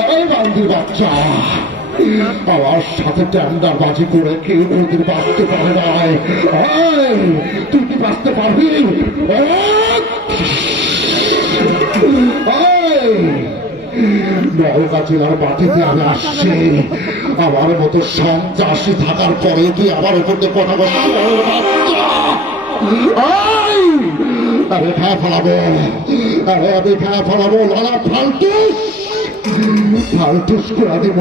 এই বান্দির বাচ্চা আমার সাথে টেন্ডার বাজি করে কেউ কোনদিন বাঁচতে পারে নাই। তুই কি বাঁচতে পারবি? নৌকা জেলার মাটিতে আমি আসছি। আমার মতো সন্ত্রাসী থাকার পরে তুই আমার উপর কথা বলছি। আরে খেয়ে ফেলাবো, আরে আমি খেয়ে ফেলাবো। লালা ফালতুস ফালতুস করে দিব।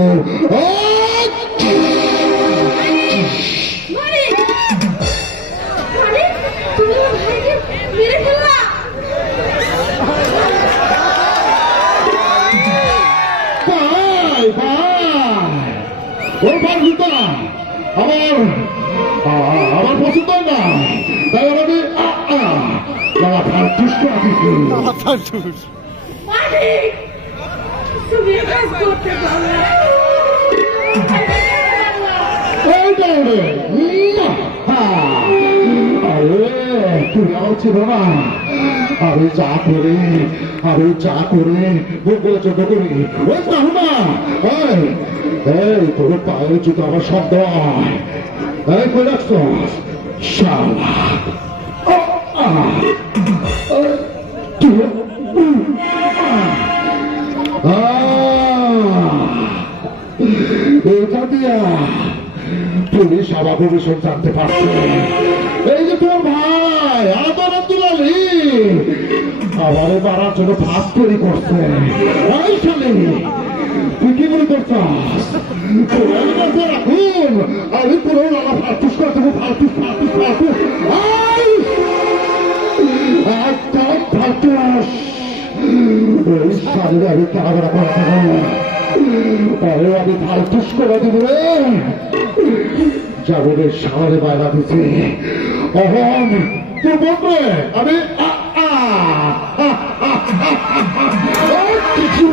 আমার পছন্দ না, তাই আমি ফালতুস করে দিচ্ছি। তুই আমার ছিল না। আমি যা করে বলে চোখ করি তোর পায়ের জুতো আমার শব্দ করে রাখছ। এটা দিয়া পুলিশ আমার ভবিষ্যৎ জানতে পারছে। এই যে তোর ভাই আদর আব্দুল আলী আমারে মারার জন্য ভাত তৈরি করছে। তুই কি মনে করছিস এখন আমি পুরো ফালতুস করে দেবো? ফালতুস ফালতুস ফালতুস একদম ফালতুস। শারীরে আমি কারাগারা করতে আরে আমি ফালতুস করে দিব রে। জাগরের সামনে বাইরা দিচ্ছি। অহম তুই বলবে আমি কিছু